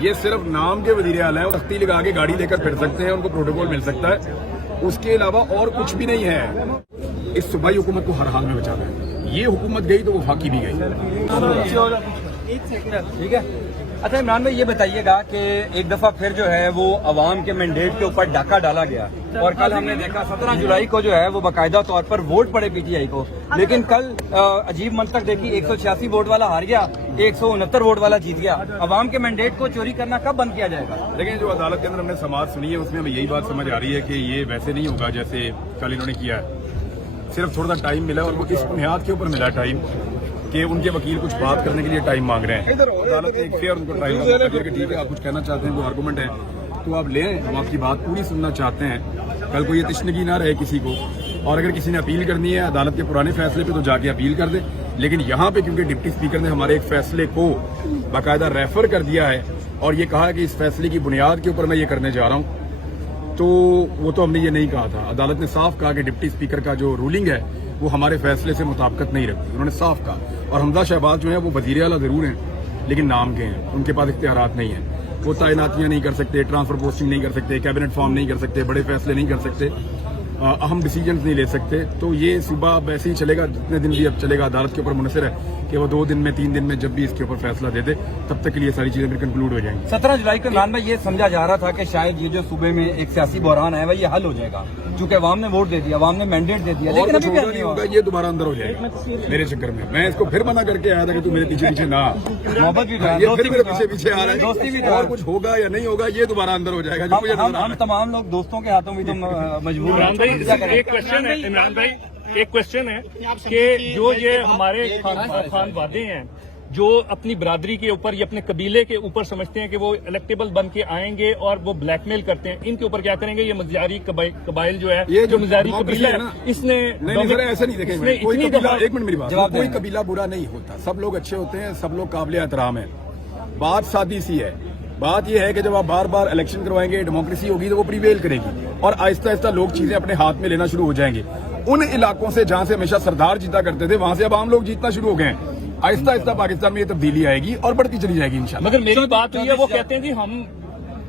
یہ صرف نام کے وزیر اعلیٰ ہیں اور تختی لگا کے گاڑی لے کر پھر سکتے ہیں, ان کو پروٹوکول مل سکتا ہے, اس کے علاوہ اور کچھ بھی نہیں ہے. اس صوبائی حکومت کو ہر حال میں بچانا ہے. یہ حکومت گئی تو وفاقی بھی گئی. ٹھیک ہے. اچھا عمران بھائی یہ بتائیے گا کہ ایک دفعہ پھر جو ہے وہ عوام کے مینڈیٹ کے اوپر ڈاکہ ڈالا گیا, اور کل ہم نے دیکھا 17 جولائی کو جو ہے وہ باقاعدہ طور پر ووٹ پڑے پی ٹی آئی کو, لیکن کل عجیب منطق دیکھی, 186 ووٹ والا ہار گیا, 169 ووٹ والا جیت گیا. عوام کے مینڈیٹ کو چوری کرنا کب بند کیا جائے گا؟ لیکن جو عدالت کے اندر ہم نے سماعت سنی ہے اس میں ہمیں یہی بات سمجھ آ رہی ہے کہ یہ ویسے نہیں ہوگا جیسے کل انہوں نے کیا ہے. صرف تھوڑا سا ٹائم ملا, اور وہ اس بنیاد کے اوپر ملا ٹائم کہ ان کے وکیل کچھ بات کرنے کے لیے ٹائم مانگ رہے ہیں. عدالت نے ایک فیئر ان کو ٹائم دیا کہ ٹھیک ہے آپ کچھ کہنا چاہتے ہیں, کوئی آرگومنٹ ہے تو آپ لیں, ہم آپ کی بات پوری سننا چاہتے ہیں. کل کو یہ تشنگی نہ رہے کسی کو, اور اگر کسی نے اپیل کرنی ہے عدالت کے پرانے فیصلے پہ تو جا کے اپیل کر دیں. لیکن یہاں پہ کیونکہ ڈپٹی اسپیکر نے ہمارے ایک فیصلے کو باقاعدہ ریفر کر دیا ہے اور یہ کہا کہ اس فیصلے کی بنیاد کے اوپر میں یہ کرنے جا رہا ہوں, تو وہ تو ہم نے یہ نہیں کہا تھا. عدالت نے صاف کہا کہ ڈپٹی اسپیکر کا جو رولنگ ہے وہ ہمارے فیصلے سے مطابقت نہیں رکھتی. انہوں نے صاف کہا. اور حمزہ شہباز جو ہیں وہ وزیر اعلیٰ ضرور ہیں لیکن نام کے ہیں, ان کے پاس اختیارات نہیں ہیں. وہ تعیناتیاں نہیں کر سکتے, ٹرانسفر پوسٹنگ نہیں کر سکتے, کیبنٹ فارم نہیں کر سکتے, بڑے فیصلے نہیں کر سکتے, اہم ڈیسیجنز نہیں لے سکتے. تو یہ صوبہ ویسے ہی چلے گا جتنے دن بھی اب چلے گا. عدالت کے اوپر منحصر ہے کہ وہ 2 دن میں 3 دن میں جب بھی اس کے اوپر فیصلہ دے دے تب تک کے لیے ساری چیزیں پھر کنکلوڈ ہو جائیں گی. 17 جولائی کو عمران بھائی یہ سمجھا جا رہا تھا کہ شاید یہ جو صوبے میں ایک سیاسی بحران ہے یہ حل ہو جائے گا چونکہ عوام نے ووٹ دے دیا, عوام نے مینڈیٹ دے دیا, لیکن ابھی نہیں ہوگا. یہ دوبارہ اندر ہو جائے گا میرے چکر میں. میں اس کو پھر منع کر کے آیا تھا کہ تو میرے پیچھے پیچھے نہ, محبت بھی یہ پھر میرے پیچھے پیچھے آ رہا ہے, دوستی بھی اور کچھ ہوگا یا نہیں ہوگا یہ دوبارہ اندر ہو جائے گا. ہم تمام لوگ دوستوں کے ہاتھوں میں تو مجبور ہیں. عمران بھائی ایک کوشچن ہے کہ جو یہ ہمارے خان وادے ہیں جو اپنی برادری کے اوپر یا اپنے قبیلے کے اوپر سمجھتے ہیں کہ وہ الیکٹیبل بن کے آئیں گے اور وہ بلیک میل کرتے ہیں, ان کے اوپر کیا کریں گے؟ یہ مزاری قبائل جو ہے, یہ جو مزاری قبیلہ ہے اس نے ایسا نہیں دیکھیں. ایک منٹ میری بات, کوئی قبیلہ برا نہیں ہوتا, سب لوگ اچھے ہوتے ہیں, سب لوگ قابل احترام ہیں. بات سادی سی ہے. بات یہ ہے کہ جب آپ بار بار الیکشن کروائیں گے, ڈیموکریسی ہوگی تو وہ پریویل کرے گی اور آہستہ آہستہ لوگ چیزیں اپنے ہاتھ میں لینا شروع ہو جائیں گے. ان علاقوں سے جہاں سے ہمیشہ سردار جیتا کرتے تھے وہاں سے اب عام لوگ جیتنا شروع ہو گئے ہیں. آہستہ آہستہ پاکستان میں یہ تبدیلی آئے گی اور بڑھتی چلی جائے گی انشاءاللہ. مگر میری بات ہوئی ہے, وہ کہتے ہیں کہ ہم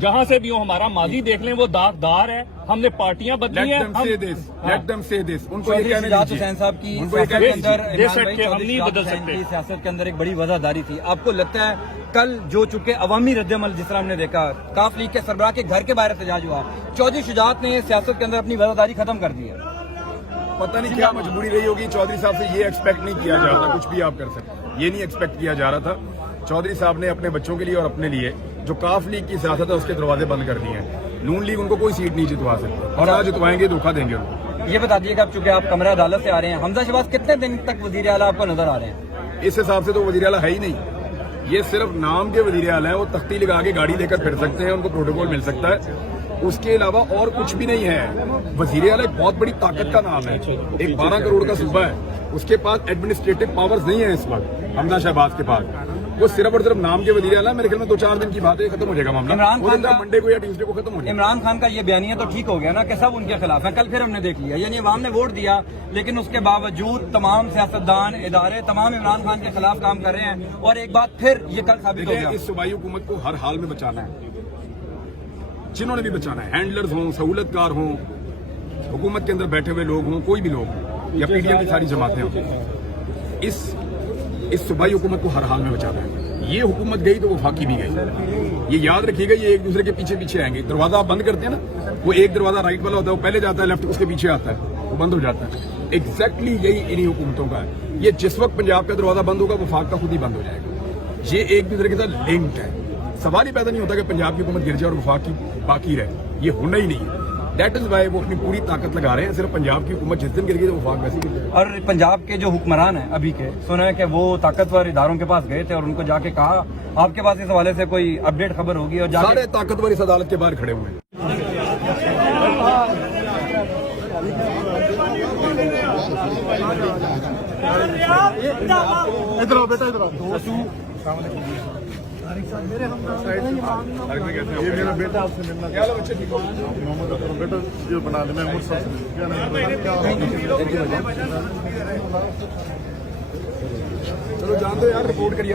جہاں سے بھی ہو ہمارا ماضی دیکھ لیں وہ داغدار ہے, ہم نے پارٹیاں بدلی ہیں. ان کو حسین صاحب کی سیاست کے اندر ایک بڑی وزاداری تھی. آپ کو لگتا ہے کل جو چکے عوامی رد عمل جس طرح ہم نے دیکھا, کاف لیگ کے سربراہ کے گھر کے باہر احتجاج ہوا, چودھری شجاعت نے سیاست کے اندر اپنی وزاداری ختم کر دی ہے. پتہ نہیں کیا مجبوری رہی ہوگی. چودھری صاحب سے یہ ایکسپیکٹ نہیں کیا جا رہا, کچھ بھی آپ کر سکتے, یہ نہیں ایکسپیکٹ کیا جا رہا تھا. چودھری صاحب نے اپنے بچوں کے لیے اور اپنے لیے جو کاف لیگ کی سیاست ہے اس کے دروازے بند کر دیے ہیں. نون لیگ ان کو کوئی سیٹ نہیں جتوا سکتی, اور آج جتوائیں گے دھوکہ دیں گے ان کو. یہ بتا دیجیے کہ اب چونکہ آپ کمرہ عدالت سے آ رہے ہیں, حمزہ شہباز کتنے دن تک وزیر اعلیٰ آپ کو نظر آ رہے ہیں؟ اس حساب سے تو وزیر اعلیٰ ہے ہی نہیں. یہ صرف نام کے وزیر اعلیٰ ہیں, وہ تختی لگا کے گاڑی لے کر پھر سکتے ہیں, ان کو پروٹوکول مل سکتا ہے, اس کے علاوہ اور کچھ بھی نہیں ہے. وزیر اعلیٰ ایک بہت بڑی طاقت کا نام ہے, ایک 12 کروڑ کا صوبہ ہے, اس کے پاس ایڈمنسٹریٹو پاورز نہیں ہیں اس وقت حمزہ شہباز کے پاس. وہ صرف اور صرف نام کے وزیر اعلیٰ, میرے خیال میں 2-4 دن کی بات ہے, ختم ہو جائے گا معاملہ. منڈے کو یا ٹیوزڈے کو ختم ہو جائے گا. عمران خان کا یہ بیانیہ تو ٹھیک ہو گیا نا کہ سب ان کے خلاف ہیں. کل پھر ہم نے دیکھ لیا, یعنی عوام نے ووٹ دیا لیکن اس کے باوجود تمام سیاستدان ادارے تمام عمران خان کے خلاف کام کر رہے ہیں, اور ایک بات پھر یہ کل ثابت ہو گیا. اس صوبائی حکومت کو ہر حال میں بچانا ہے, جنہوں نے بھی بچانا ہے, ہینڈلرز ہوں, سہولت کار ہوں, حکومت کے اندر بیٹھے ہوئے لوگ ہوں, کوئی بھی لوگ ہوں, یا پی ڈی ایم کی ساری جماعتیں ہوں, اس صوبائی حکومت کو ہر حال میں بچانا ہے. یہ حکومت گئی تو وفاقی بھی گئی. یہ یاد رکھیے گا, یہ ایک دوسرے کے پیچھے پیچھے آئیں گے. دروازہ آپ بند کرتے ہیں نا, وہ ایک دروازہ رائٹ والا ہوتا ہے, وہ پہلے جاتا ہے, لیفٹ اس کے پیچھے آتا ہے, وہ بند ہو جاتا ہے. ایگزیکٹلی یہی انہی حکومتوں کا ہے. یہ جس وقت پنجاب کا دروازہ بند ہوگا وفاق کا خود ہی بند ہو جائے گا. یہ ایک دوسرے کے ساتھ لنکڈ ہے. سوال ہی پیدا نہیں ہوتا کہ پنجاب کی حکومت گر جائے اور وفاق کی باقی رہے, یہ ہونا ہی نہیں ہے. دیٹ از وائی وہ اپنی پوری طاقت لگا رہے ہیں. صرف پنجاب کی حکومت جس دن گر گئی تو وفاق ویسے گر جائے. اور پنجاب کے جو حکمران ہیں ابھی کے, سنا ہے کہ وہ طاقتور اداروں کے پاس گئے تھے اور ان کو جا کے کہا, آپ کے پاس اس حوالے سے کوئی اپڈیٹ خبر ہوگی؟ اور سارے طاقتور اس عدالت کے باہر کھڑے ہوئے ہیں. یہ میرا بیٹا آپ سے ملنا بیٹا یہ بنا لے, میں چلو جان دو یار, رپورٹ کریے.